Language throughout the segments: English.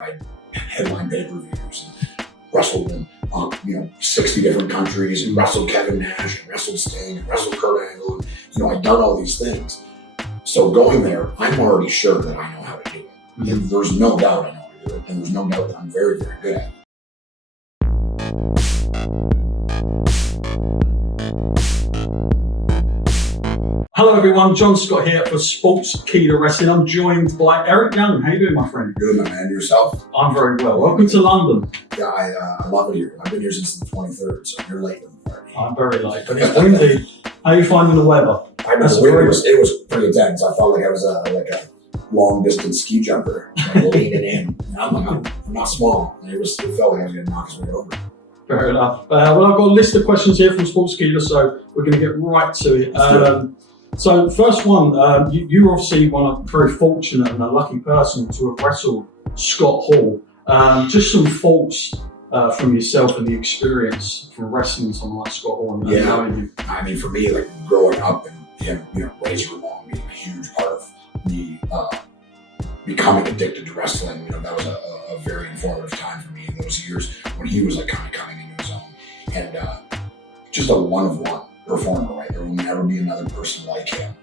I headline pay-per-views and wrestled in 60 different countries and wrestled Kevin Nash and wrestled Sting and wrestled Kurt Angle. And, I've done all these things. So going there, I'm already sure that I know how to do it. Mm-hmm. And there's no doubt I know how to do it. And there's no doubt that I'm very, very good at it. Hello everyone, John Scott here for Sportskeeda Wrestling. I'm joined by Eric Young. How you doing, my friend? Good, my man. Yourself? I'm very well. Welcome to London. Yeah, I love it here. I've been here since the 23rd, so you're late to the party. I'm very late, but it's windy. How are you finding the weather? I know it was pretty intense. I felt like I was like a long distance ski jumper, leaning in. I'm not small. And it felt like I was going to knock his way over. Fair enough. Well, I've got a list of questions here from Sportskeeda, so we're going to get right to it. So first one, you're obviously very fortunate and a lucky person to have wrestled Scott Hall. Just some thoughts from yourself and the experience from wrestling someone like Scott Hall. I mean, for me, like growing up and him, Razor Ramon being a huge part of me becoming addicted to wrestling, that was a very informative time for me in those years when he was like kind of coming into his own. And just a one-of-one performer, right? There will never be another person like him.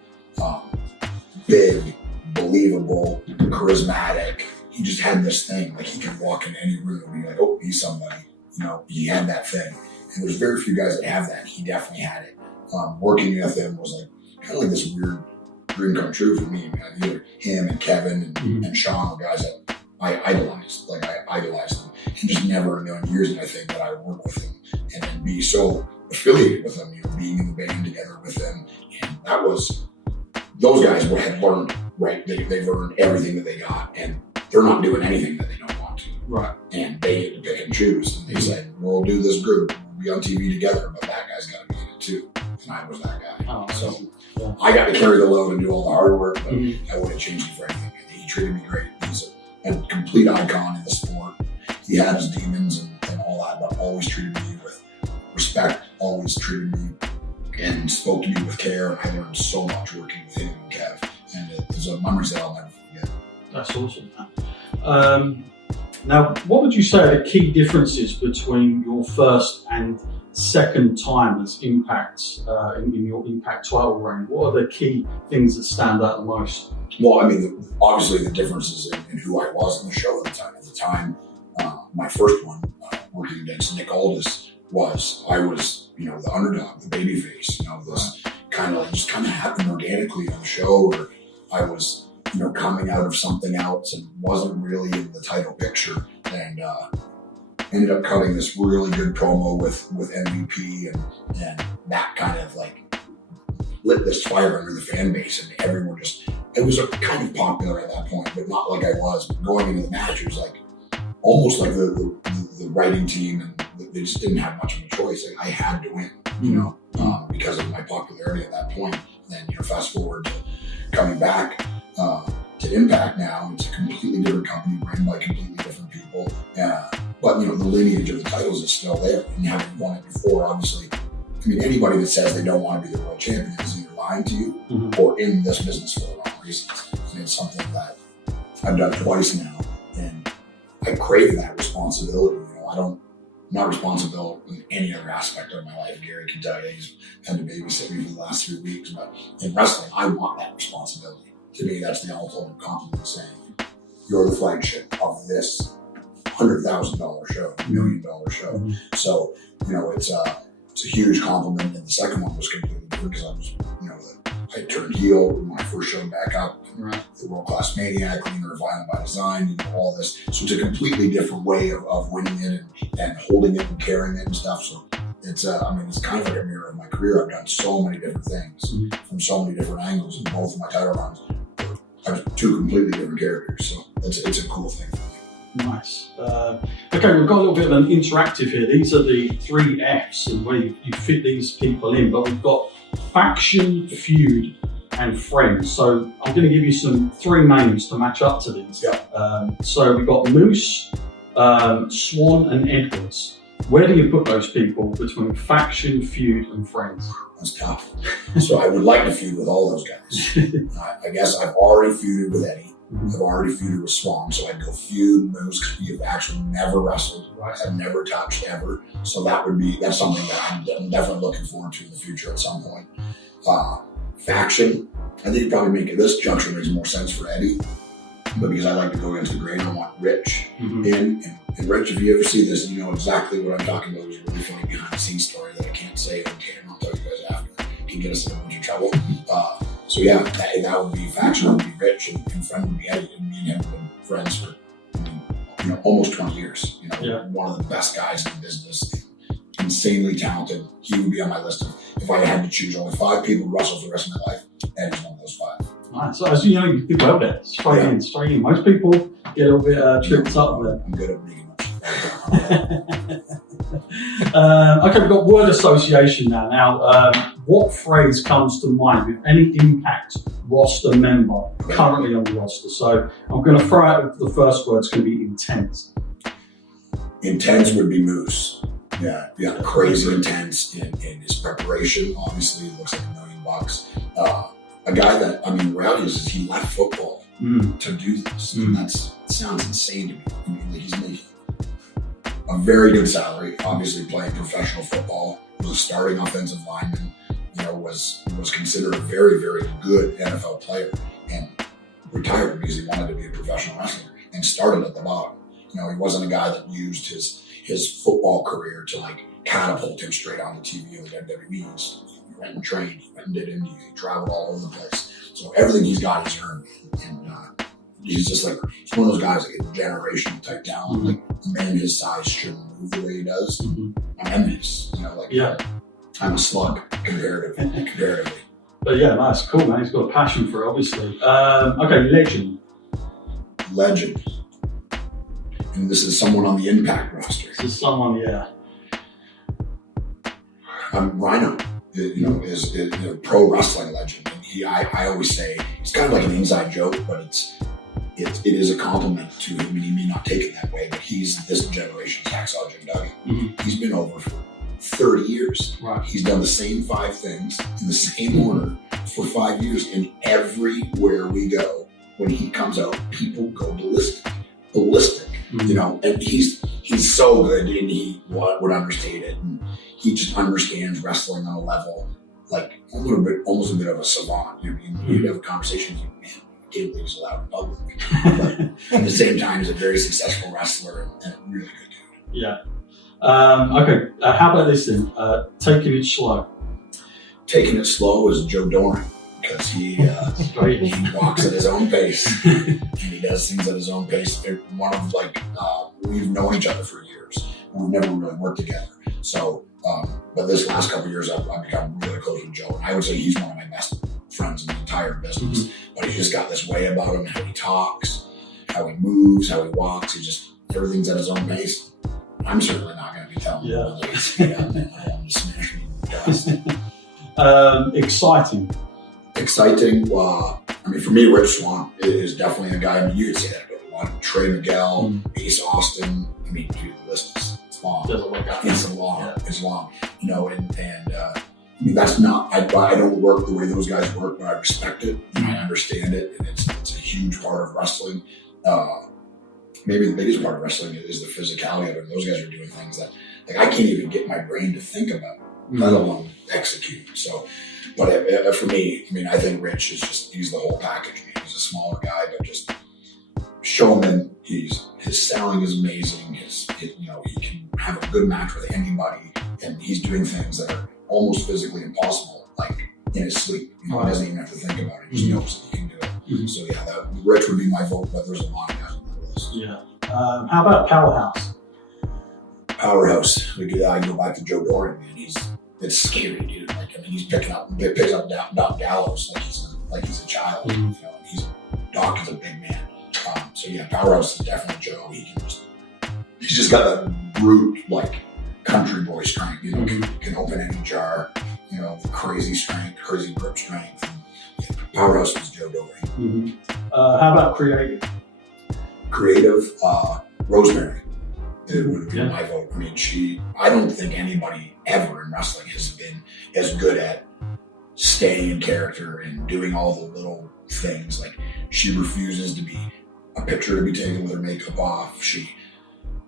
Big, believable, charismatic. He just had this thing, like he could walk in any room and be like, oh, he's somebody. He had that thing. And there's very few guys that have that. He definitely had it. Working with him was like kind of like this weird dream come true for me, man. Either him and Kevin and Sean were guys that I idolized. Like I idolized them. And just never in a million years did I think that I would work with him and then be so affiliated with him, being in the band together with them. And that was, those guys had learned, right? They've earned everything that they got, and they're not doing anything that they don't want to. Right. And they get to pick and choose. And they said, we'll do this group, we'll be on TV together, but that guy's got to be in it too. And I was that guy. So I got to carry the load and do all the hard work, but I wouldn't change it for anything. And he treated me great. He's a complete icon in the sport. He had his demons and all that, but always treated me with respect, always treated me and spoke to me with care. And I learned so much working with him and Kev. And it's a memories that I'll never forget. That's awesome. Now, what would you say are the key differences between your first and second time as Impact in your Impact title reign? What are the key things that stand out the most? Well, I mean, obviously the differences in who I was in the show at the time. At the time, my first one, working against Nick Aldis, I was, the underdog, the babyface, this kind of happened organically on the show, or I was, coming out of something else and wasn't really in the title picture, and ended up cutting this really good promo with MVP, and that kind of like lit this fire under the fan base, and everyone it was kind of popular at that point, but not like I was. But going into the match, it was like almost like the writing team, and they just didn't have much of a choice. Like I had to win, because of my popularity at that point. And then, fast forward to coming back to Impact now, it's a completely different company, ran by completely different people. But, the lineage of the titles is still there. And having won it before, obviously, anybody that says they don't want to be the world champion is either lying to you or in this business for the wrong reasons. And it's something that I've done twice now. And I crave that responsibility. I'm not responsible in any other aspect of my life. Gary can tell you, he's had to babysit me for the last 3 weeks. But in wrestling, I want that responsibility. To me, that's the ultimate compliment, saying you're the flagship of this $100,000 show, $1 million show. So, it's a huge compliment. And the second one was completely different because I was, I turned heel when I first showed back up. Right. The World-Class Maniac, Leaner and Violent by Design, all this. So it's a completely different way of winning it and holding it and carrying it and stuff. So it's it's kind of like a mirror of my career. I've done so many different things from so many different angles, and both of my title runs have two completely different characters. So it's a cool thing for me. Nice. Okay, we've got a little bit of an interactive here. These are the 3 Fs and where you fit these people in, but we've got faction, feud, and friends. So I'm going to give you 3 names to match up to these. Yeah. So we've got Moose, Swan, and Edwards. Where do you put those people between faction, feud, and friends? That's tough. So I would like to feud with all those guys. I guess I've already feuded with Eddie. I've already feuded with Swan, so I'd go Feud, Moose, because we have actually never wrestled. Right. I've never touched ever. So that's something that I'm definitely looking forward to in the future at some point. Faction, I think probably this juncture makes more sense for Eddie. But because I like to go against the grain, I want Rich in. And Rich, if you ever see this, you know exactly what I'm talking about. There's a really funny behind the scenes story that I can't say on camera. I'll tell you guys after. It can get us in a bunch of trouble. So yeah, that would be Faction, would be Rich, and Friend would be Eddie. And me and him have been friends for almost 20 years. One of the best guys in the business, insanely talented. He would be on my list of, if I had to choose only 5 people to wrestle for the rest of my life, Eddie's one of those 5. Nice. So, as you know, you did well there. Straight in. Most people get a little bit tripped up there. I'm good at reading much. Okay, we've got word association now. Now, what phrase comes to mind with any Impact roster member currently on the roster? So I'm going to throw out the first word. It's going to be intense. Intense would be Moose. Yeah, crazy intense in his preparation. Obviously, it looks like $1 million. A guy that, the reality is he left football to do this. And that sounds insane to me. He's making a very good salary, obviously playing professional football, was a starting offensive lineman, was considered a very, very good NFL player, and retired because he wanted to be a professional wrestler and started at the bottom. He wasn't a guy that used his football career to catapult him straight on the TV or the WWE. He went and trained, he went and did India, he traveled all over the place. So everything he's got, he's earned. And he's just he's one of those guys a generational type talent. A man his size shouldn't move the way he does. I'm envious, I'm a slug comparatively. But yeah, nice, cool, man. He's got a passion for it, obviously. Okay, legend. And this is someone on the Impact roster. This is someone, Rhino, is a pro wrestling legend. And I always say, it's kind of like an inside joke, but it is a compliment to him, and he may not take it that way, but he's this generation's Hacksaw Jim Duggan. He's been over for 30 years. Right. He's done the same 5 things in the same order for 5 years, and everywhere we go, when he comes out, people go ballistic. And he's so good, and he would understate it, and he just understands wrestling on a level almost a bit of a savant. You'd have a conversation with him, man, I can't believe he's allowed in public. But at the same time, he's a very successful wrestler and a really good dude. Yeah. Okay, how about this then? Taking it slow. Taking it slow is Joe Doran, because he walks at his own pace and he does things at his own pace. We've known each other for years. We've never really worked together. So, but this last couple of years, I've become really close with Joe, and I would say he's one of my best friends in the entire business. But he's just got this way about him, how he talks, how he moves, how he walks. Everything's at his own pace. I'm certainly not going to be telling him whether he's I want to smash me in the dust. Exciting. For me, Rich Swann is definitely a guy. You could say that about a lot. Trey Miguel, Ace Austin. The list is long. It's long. That's not. I don't work the way those guys work, but I respect it and I understand it, and it's a huge part of wrestling. Maybe the biggest part of wrestling is the physicality of it. Those guys are doing things that I can't even get my brain to think about, let alone execute. So, but for me, I think Rich is he's the whole package. He's a smaller guy, but just showman. His selling is amazing. He can have a good match with anybody, and he's doing things that are almost physically impossible, in his sleep. He doesn't even have to think about it. He just knows that he can do it. So yeah, Rich would be my vote, but there's a lot of guys on that list. Yeah. How about Powerhouse? Powerhouse. I go back to Joe Doran, man. It's scary, dude. He's picks up Doc Gallows like he's a child. Doc is a big man. So yeah, Powerhouse is definitely Joe. He's just got that brute country boy strength. Can open any jar. Crazy strength, crazy grip strength. Powerhouse was Joe Doran. How about creative? Rosemary. It would be my vote. I don't think anybody ever in wrestling has been as good at staying in character and doing all the little things. Like, she refuses to be a picture to be taken with her makeup off.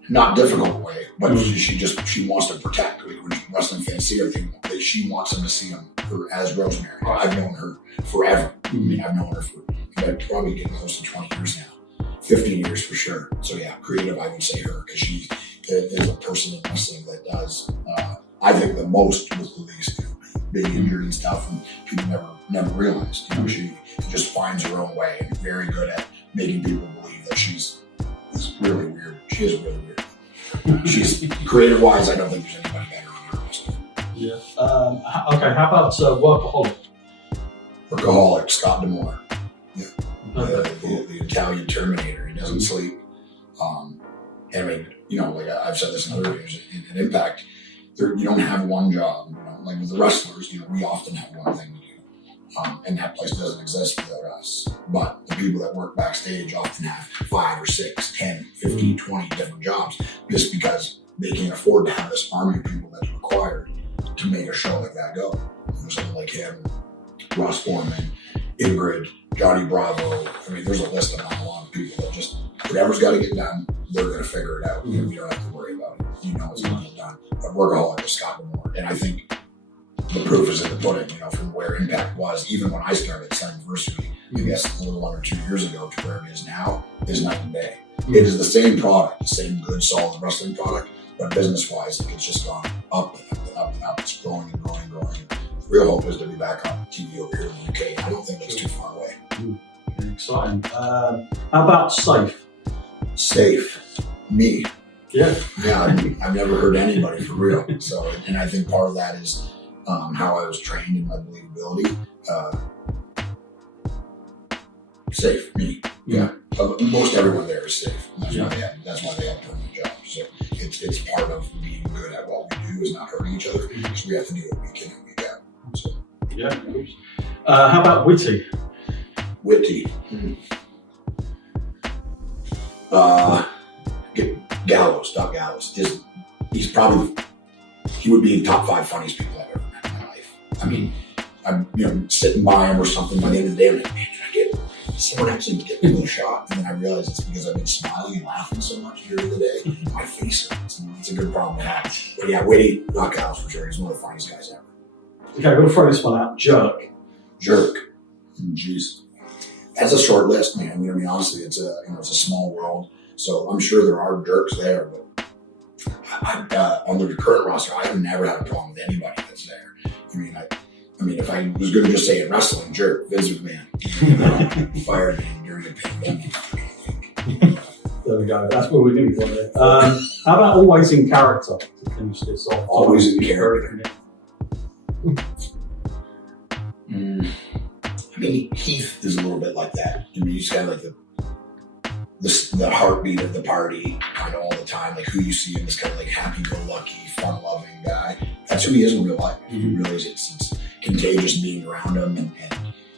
Not difficult way, but she wants to protect. When wrestling fans see her, she wants them to see her as Rosemary. I've known her forever. I mean, I've known her for probably getting close to 20 years now, 15 years for sure. So yeah, creative, I would say her, because she is a person in wrestling that does, I think, the most with the least, being injured and stuff, and people never realized. She just finds her own way and very good at making people believe that she's really weird. She is really weird. She's creative-wise, I don't think there's anybody better on her roster. Yeah. Okay, how about workaholic? Workaholic, Scott D'Amore. Yeah. The Italian Terminator. He doesn't sleep. I mean, like I've said this in other videos, in Impact, you don't have one job. Like with the wrestlers, we often have one thing to do. And that place doesn't exist without us. But the people that work backstage often have 5 or 6, 10, 15, 20 different jobs, just because they can't afford to have this army of people that's required to make a show like that go. Someone like him, Ross Foreman, Ingrid, Johnny Bravo. I mean, there's a list of not a lot of people that just, whatever's got to get done, they're going to figure it out. You don't have to worry about it. It's going to get done. But workaholic is Scott D'Amore. And I think the proof is in the pudding, from where Impact was, even when I started at Anniversary, I guess a little under 2 years ago, to where it is now, is night and day. It is the same product, the same good, solid wrestling product, but business-wise, it's just gone up and up and up and up. It's growing and growing and growing. The real hope is to be back on TV over here in the UK. I don't think that's too far away. Exciting. How about safe? Safe. Me. Yeah. Yeah, I've never hurt anybody for real. So, and I think part of that is how I was trained in my believability. Safe, me. Yeah. Most everyone there is safe. That's why they have permanent jobs. So it's part of being good at what we do, is not hurting each other, because we have to do what we can and we can. So. Yeah. How about witty? Witty. Gallows, Doc Gallows. He would be in top 5 funniest people I've ever met in my life. I mean, I'm sitting by him or something, by the end of the day, I'm like, man, someone actually get me a shot? And then I realize it's because I've been smiling and laughing so much during the day. My face hurts. It's a good problem to have. But yeah, witty, Doc Gallows for sure. He's one of the funniest guys ever. Okay, we're going to throw this one out. Jerk. Jeez. That's a short list, man. I mean, honestly, it's a small world. So I'm sure there are jerks there, but on the current roster, I've never had a problem with anybody that's there. I mean, if I was going to just say in wrestling, jerk, Vince McMahon, fired me during the pandemic. There we go. That's what we're doing for it. How about always in character to finish this off? Always in character. I mean, Heath is a little bit like that. I mean, he's kind of like the heartbeat of the party, kind of all the time. Like, who you see him is kind of like happy-go-lucky, fun-loving guy. That's who he is in real life. He really is. It's contagious being around him, and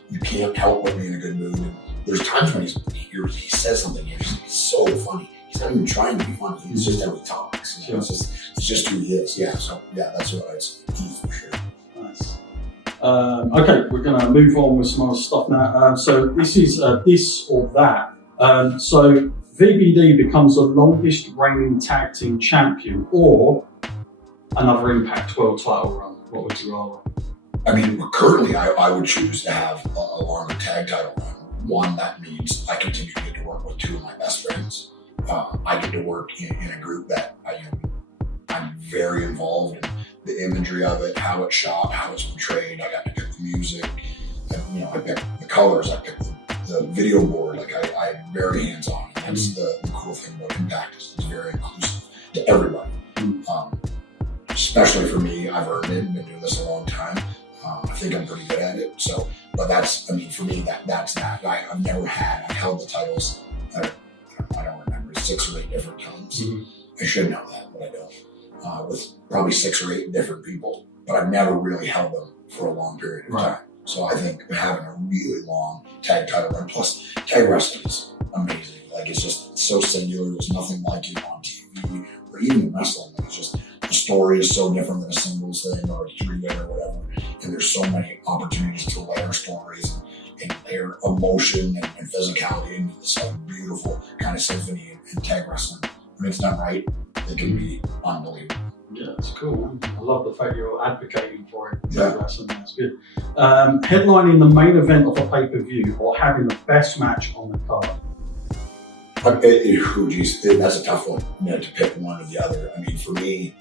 you can't help but be in a good mood. And there's times when he says something, and it's so funny. He's not even trying to be funny. It's just how he talks. It's just who he is. Yeah. So yeah, that's what I'd say. Heath for sure. Nice. Okay, we're going to move on with some other stuff now. So this is this or that. So VBD becomes the longest reigning tag team champion, or another Impact World title run. What would you rather? I mean, currently I would choose to have a longer tag title run. One, that means I continue to get to work with 2 of my best friends. I get to work in a group that I'm very involved in the imagery of it, how it's shot, how it's portrayed. I got to pick the music, I pick the colors, I pick the video board. Like I'm very hands-on. And that's the cool thing about Impact is it's very inclusive to everybody. Especially for me, I've earned it, been doing this a long time. I think I'm pretty good at it. So, but for me, that's that. I've held the titles, I don't remember, 6 or 8 different times. I should know that, but I don't. With probably 6 or 8 different people, but I've never really held them for a long period of time. So I think having a really long tag title run, plus tag wrestling is amazing. Like, it's just so singular. There's nothing like it on TV or even in wrestling. Like, it's just, the story is so different than a singles thing or a 3-way or whatever. And there's so many opportunities to layer stories and layer emotion and physicality into this beautiful kind of symphony in tag wrestling. When it's done right, it can be unbelievable. Yeah, it's cool. I love the fact you're advocating for it. Yeah. Wrestling, that's good. Headlining the main event of a pay-per-view or having the best match on the card. That's a tough one, to pick one or the other. I mean, for me,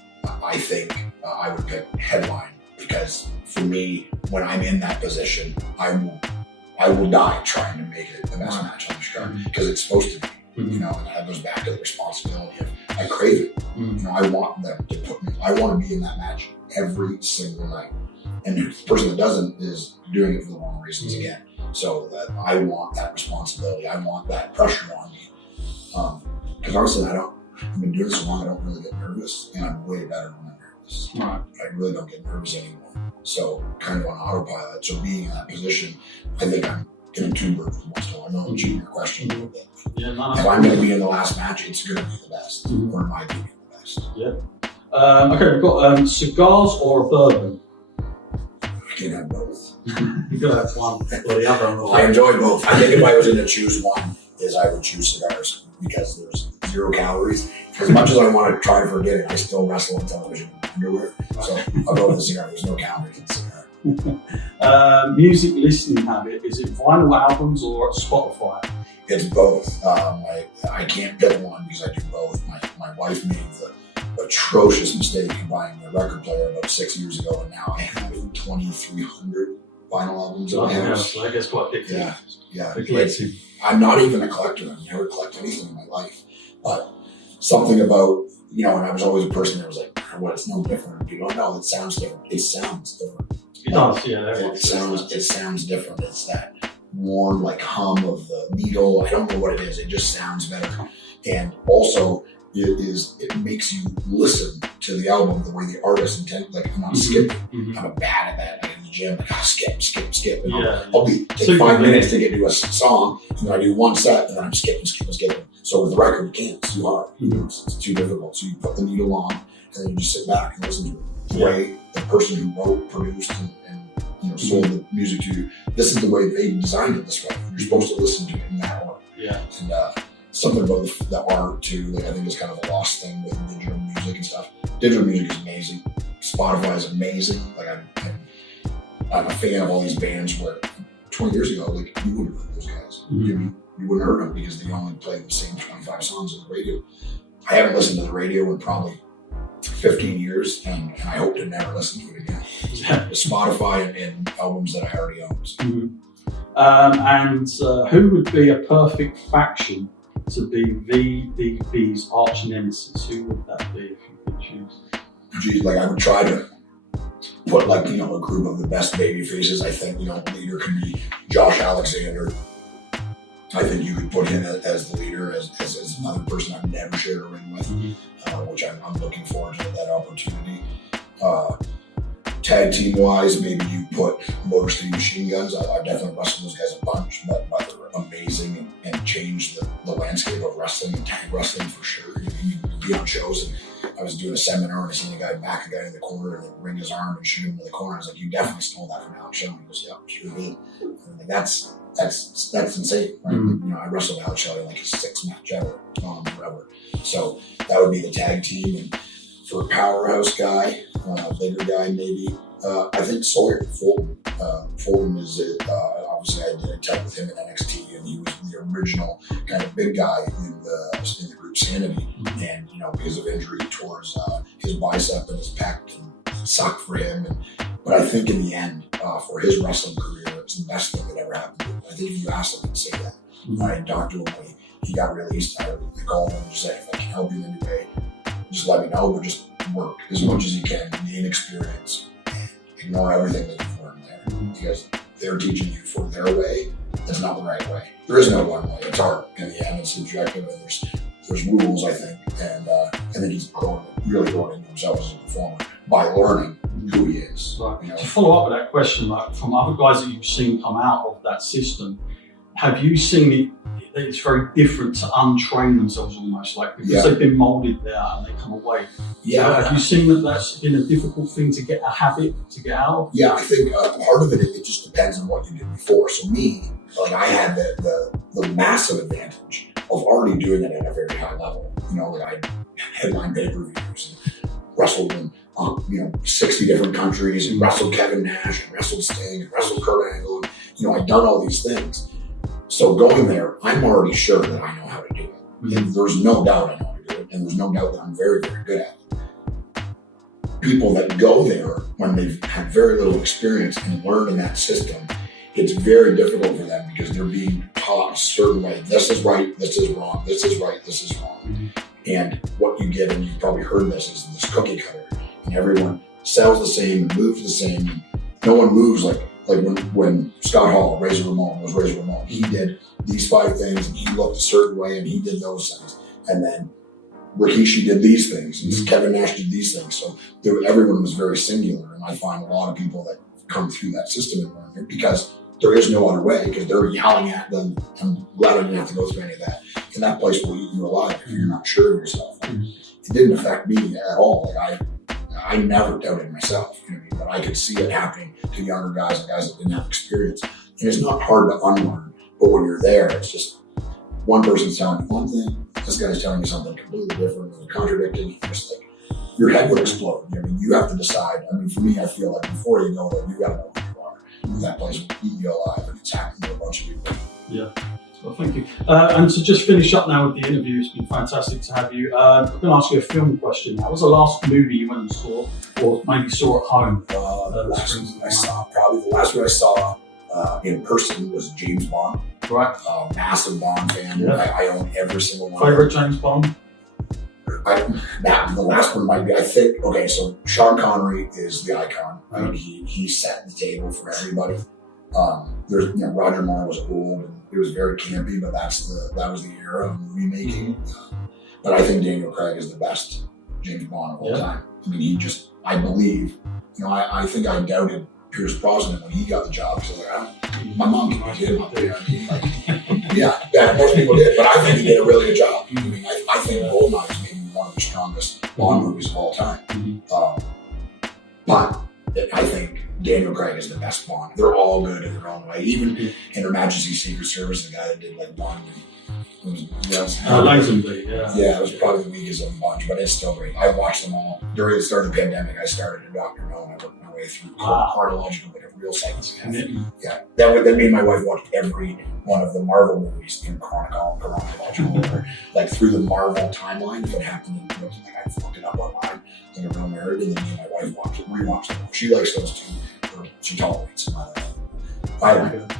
I think I would pick headline, because for me, when I'm in that position, I will die trying to make it the best match on the card, because it's supposed to be. And that goes back to the responsibility of, I crave it. I want them to put me, I want to be in that match every single night. And the person that doesn't is doing it for the wrong reasons again. So that I want that responsibility. I want that pressure on me. Because honestly, I've been doing this so long, I don't really get nervous, and I'm way better when I'm nervous. Right. I really don't get nervous anymore. So kind of on autopilot. So being in that position, I think I'm getting two birds with one stone. I know I'm cheating your question a little bit. Yeah, if I'm going to be in the last match, it's going to be the best. Or in my opinion, the best. Yeah. Okay, we've got cigars or a bourbon. I can have both. You've got to have one or the other. I enjoy both. I think if I was going to choose one, I would choose cigars, because there's 0 calories. As much as I want to try to forget it, I still wrestle on television in underwear. So I'll go with the cigar. There's no calories in the cigar. Music listening habit, is it vinyl albums or Spotify? It's both. I can't pick one because I do both. My wife made the atrocious mistake of buying a record player about 6 years ago, and now I have 2,300 vinyl albums in my house. So that gets quite addictive. Yeah. I'm not even a collector. I've never collected anything in my life. But something about, and I was always a person that was like, well, it's no different. You don't know, it sounds different. It sounds different. It does, yeah. It sounds different. It's that warm, like hum of the needle. I don't know what it is. It just sounds better. And also, it makes you listen to the album the way the artist intended. Like, I'm not skipping. I'm bad at that. Like in the gym, like, skip. And I'll take 5 minutes to get to a song, and then I do one set, and then I'm skipping. So with the record, you can't. It's too hard. It's too difficult. So you put the needle on, and then you just sit back and listen to it. The way the person who wrote, produced, and sold the music to you, this is the way they designed it this way. You're supposed to listen to it in that order. Yeah. And something about the art too, like I think is kind of a lost thing with digital music and stuff. Digital music is amazing. Spotify is amazing. Like I'm a fan of all these bands where 20 years ago, like you wouldn't have heard those guys. You wouldn't have heard them because they only played the same 25 songs on the radio. I haven't listened to the radio in probably 15 years, and I hope to never listen to it again. Spotify and albums that I already own. And who would be a perfect faction to be VDB's arch nemesis? Who would that be if you could choose? Geez, like I would try to put a group of the best baby faces. I think leader could be Josh Alexander. I think you could put him as the leader, as another person I've never shared a ring with, which I'm looking forward to that opportunity. Tag team wise, maybe you put Motor City Machine Guns. I've definitely wrestled those guys a bunch, but they're amazing and changed the landscape of wrestling and tag wrestling for sure. You'd be on shows, and I was doing a seminar and I seen a guy back a guy in the corner and ring his arm and shoot him in the corner. I was like, you definitely stole that from Alex Shelley. He goes, yeah, sure did. And like, that's insane, right? I wrestled Alex Shelley in like his 6th match ever, forever. So that would be the tag team. And for a powerhouse guy, bigger guy maybe, I think Sawyer Fulton. Fulton is obviously I did a tag with him in NXT, and he was the original kind of big guy in the group Sanity. And because of injury towards his bicep and his pec, and it sucked for him. But I think in the end, for his wrestling career, it's the best thing that ever happened to him. I think if you asked him, he'd say that. I talked to him when he got released. I called him and just said, if I can help you in any way, just let me know, but just work as much as you can, gain experience, and ignore everything that you've learned there. Because they're teaching you for their way. That's not the right way. There is no one way. It's art in the end. It's subjective, and there's rules, I think. And I think he's really growing into himself as a performer by learning who he is. Right. To follow up with that question, like from other guys that you've seen come out of that system, have you seen it? It's very different to untrain themselves almost, like because they've been molded there and they come away. Yeah. So have you seen that that's been a difficult thing to get a habit to get out of? Yeah, I think part of it just depends on what you did before. So me, like I had the massive advantage of already doing it at a very high level. You know, like I headlined pay-per-views and wrestled in 60 different countries and wrestled Kevin Nash and wrestled Sting and wrestled Kurt Angle. And, you know, I'd done all these things. So going there, I'm already sure that I know how to do it. And there's no doubt I know how to do it. And there's no doubt that I'm very, very good at it. People that go there when they've had very little experience and learn in that system, it's very difficult for them because they're being taught a certain way. This is right, this is wrong, this is right, this is wrong. And what you get, and you've probably heard this, is this cookie cutter. And everyone sells the same and moves the same. And no one moves like when Scott Hall, Razor Ramon, was Razor Ramon. He did these 5 things and he looked a certain way and he did those things. And then Rikishi did these things and Kevin Nash did these things. So everyone was very singular. And I find a lot of people that come through that system and learn it because there is no other way, because they're yelling at them. I'm glad I didn't have to go through any of that. And that place will eat you alive if you're not sure of yourself. It didn't affect me at all. Like I never doubted myself, you know what I mean? But I could see it happening to younger guys and guys that didn't have experience. And it's not hard to unlearn, but when you're there, it's just one person's telling you one thing, this guy's telling you something completely different and contradicting. Just like your head would explode. I mean, you have to decide. I mean, for me, I feel like before you go there, you got to know who you are. That place will eat you alive, and it's happened to a bunch of people. Yeah. Well, thank you. And to just finish up now with the interview, it's been fantastic to have you. I'm going to ask you a film question. What was the last movie you went and saw, or maybe saw at home? The last one I saw in person was James Bond. Right. Massive Bond fan. Yeah. I own every single one. Favorite James Bond? The last one might be, I think, okay, so Sean Connery is the icon. I mean, he set the table for everybody. Roger Moore was old and it was very campy, but that was the era of movie making. But I think Daniel Craig is the best James Bond of all time. I mean, I believe, I think I doubted Pierce Brosnan when he got the job because my mom can get him up there. I mean, yeah, most people did, but I think he did a really good job. I mean, I think Goldeneye is maybe one of the strongest Bond movies of all time. But I think Daniel Craig is the best Bond. They're all good in their own way. Even in Her Majesty's Secret Service, the guy that did like Bond. Lazenby, yeah, it was probably the weakest of the bunch, but it's still great. I watched them all. During the start of the pandemic, I started at Dr. No, and I worked my way through chronological, like a real sequence. Yeah, that made my wife watch every one of the Marvel movies in chronological order, like through the Marvel timeline. If it happened, and like I fucked it up online, like a real nerd, and then me and my wife rewatched them. She likes those two. She tolerates them. I like it.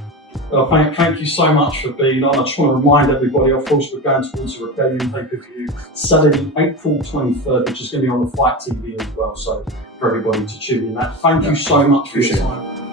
Well, thank you so much for being on. I just want to remind everybody, of course, we're going towards the Rebellion pay-per-view Saturday, April 23rd, which is going to be on the Fight TV as well. So for everybody to tune in that. Thank you so much for your time.